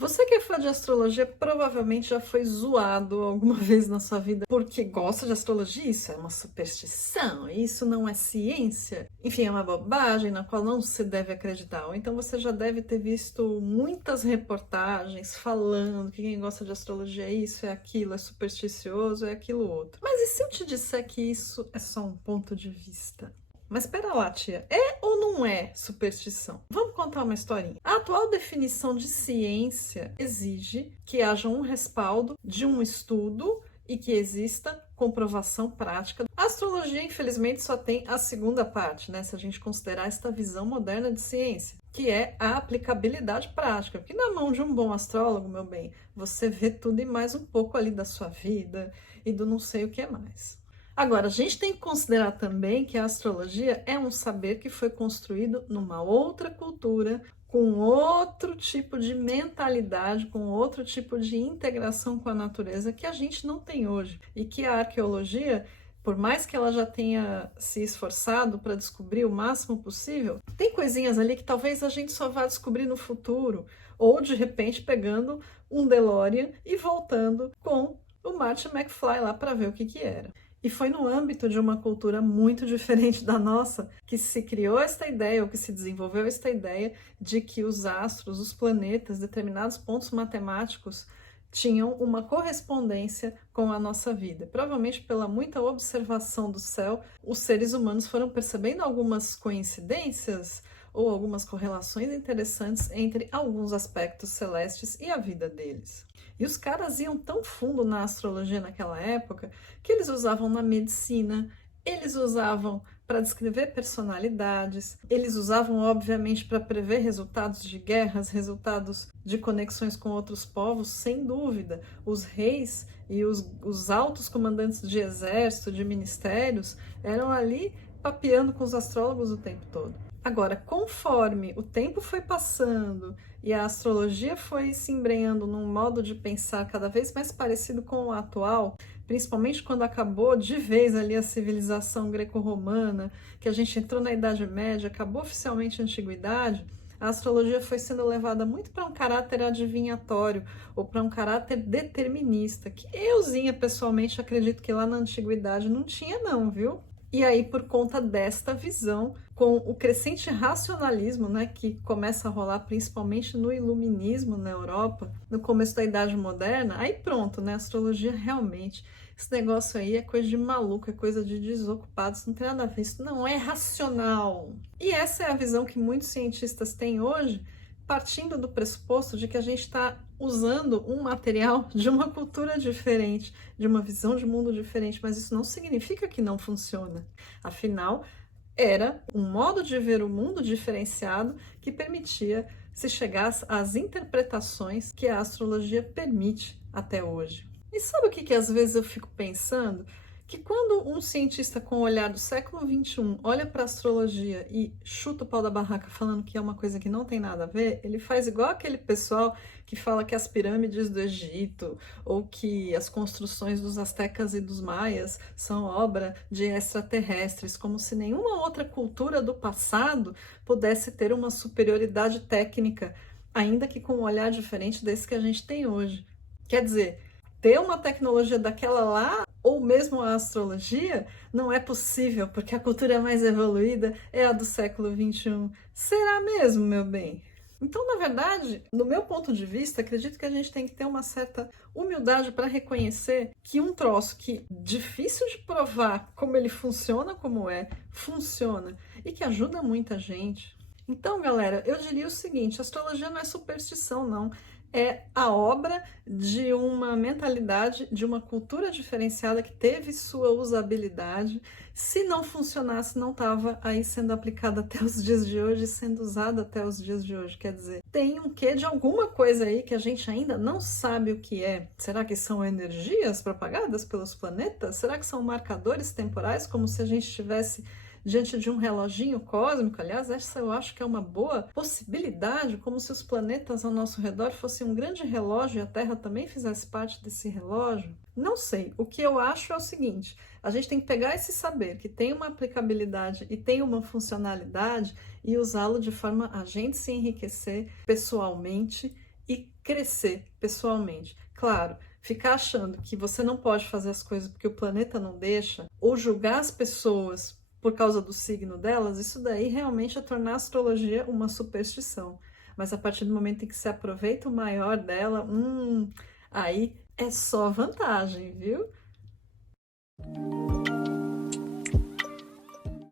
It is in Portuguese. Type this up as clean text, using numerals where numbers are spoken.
Você que é fã de astrologia provavelmente já foi zoado alguma vez na sua vida porque gosta de astrologia. Isso é uma superstição, isso não é ciência. Enfim, é uma bobagem na qual não se deve acreditar. Ou então você já deve ter visto muitas reportagens falando que quem gosta de astrologia é isso, é aquilo, é supersticioso, é aquilo outro. Mas e se eu te disser que isso é só um ponto de vista? Mas espera lá, tia, é ou não é superstição? Vamos contar uma historinha. A atual definição de ciência exige que haja um respaldo de um estudo e que exista comprovação prática. A astrologia, infelizmente, só tem a segunda parte, né? Se a gente considerar esta visão moderna de ciência, que é a aplicabilidade prática. Porque na mão de um bom astrólogo, meu bem, você vê tudo e mais um pouco ali da sua vida e do não sei o que mais. Agora, a gente tem que considerar também que a astrologia é um saber que foi construído numa outra cultura, com outro tipo de mentalidade, com outro tipo de integração com a natureza que a gente não tem hoje. E que a arqueologia, por mais que ela já tenha se esforçado para descobrir o máximo possível, tem coisinhas ali que talvez a gente só vá descobrir no futuro, ou de repente pegando um DeLorean e voltando com o Marty McFly lá para ver o que era. E foi no âmbito de uma cultura muito diferente da nossa que se criou esta ideia, ou que se desenvolveu esta ideia de que os astros, os planetas, determinados pontos matemáticos tinham uma correspondência com a nossa vida. Provavelmente pela muita observação do céu, os seres humanos foram percebendo algumas coincidências ou algumas correlações interessantes entre alguns aspectos celestes e a vida deles. E os caras iam tão fundo na astrologia naquela época que eles usavam na medicina, eles usavam para descrever personalidades, eles usavam, obviamente, para prever resultados de guerras, resultados de conexões com outros povos, sem dúvida. Os reis e os altos comandantes de exército, de ministérios, eram ali papeando com os astrólogos o tempo todo. Agora, conforme o tempo foi passando e a astrologia foi se embrenhando num modo de pensar cada vez mais parecido com o atual, principalmente quando acabou de vez ali a civilização greco-romana, que a gente entrou na Idade Média, acabou oficialmente a Antiguidade, a astrologia foi sendo levada muito para um caráter adivinhatório ou para um caráter determinista, que euzinha pessoalmente acredito que lá na Antiguidade não tinha não, viu? E aí, por conta desta visão, com o crescente racionalismo, né, que começa a rolar principalmente no iluminismo na Europa, no começo da Idade Moderna, aí pronto, né, a astrologia realmente, esse negócio aí é coisa de maluco, é coisa de desocupados, não tem nada a ver, isso não é racional. E essa é a visão que muitos cientistas têm hoje, partindo do pressuposto de que a gente está usando um material de uma cultura diferente, de uma visão de mundo diferente, mas isso não significa que não funciona. Afinal, era um modo de ver o mundo diferenciado que permitia se chegar às interpretações que a astrologia permite até hoje. E sabe o que às vezes eu fico pensando? Que quando um cientista com o olhar do século XXI olha para a astrologia e chuta o pau da barraca falando que é uma coisa que não tem nada a ver, ele faz igual aquele pessoal que fala que as pirâmides do Egito ou que as construções dos astecas e dos maias são obra de extraterrestres, como se nenhuma outra cultura do passado pudesse ter uma superioridade técnica, ainda que com um olhar diferente desse que a gente tem hoje. Quer dizer, ter uma tecnologia daquela lá, ou mesmo a astrologia, não é possível, porque a cultura mais evoluída é a do século XXI. Será mesmo, meu bem? Então, na verdade, no meu ponto de vista, acredito que a gente tem que ter uma certa humildade para reconhecer que um troço que difícil de provar como ele funciona, como é, funciona e que ajuda muita gente. Então, galera, eu diria o seguinte, a astrologia não é superstição, não. É a obra de uma mentalidade, de uma cultura diferenciada que teve sua usabilidade. Se não funcionasse, não estava aí sendo aplicada até os dias de hoje, sendo usada até os dias de hoje. Quer dizer, tem um quê de alguma coisa aí que a gente ainda não sabe o que é. Será que são energias propagadas pelos planetas? Será que são marcadores temporais, como se a gente estivesse diante de um reloginho cósmico? Aliás, essa eu acho que é uma boa possibilidade, como se os planetas ao nosso redor fossem um grande relógio e a Terra também fizesse parte desse relógio. Não sei, o que eu acho é o seguinte, a gente tem que pegar esse saber que tem uma aplicabilidade e tem uma funcionalidade e usá-lo de forma a gente se enriquecer pessoalmente e crescer pessoalmente. Claro, ficar achando que você não pode fazer as coisas porque o planeta não deixa, ou julgar as pessoas por causa do signo delas, isso daí realmente é tornar a astrologia uma superstição. Mas a partir do momento em que se aproveita o maior dela, aí é só vantagem, viu?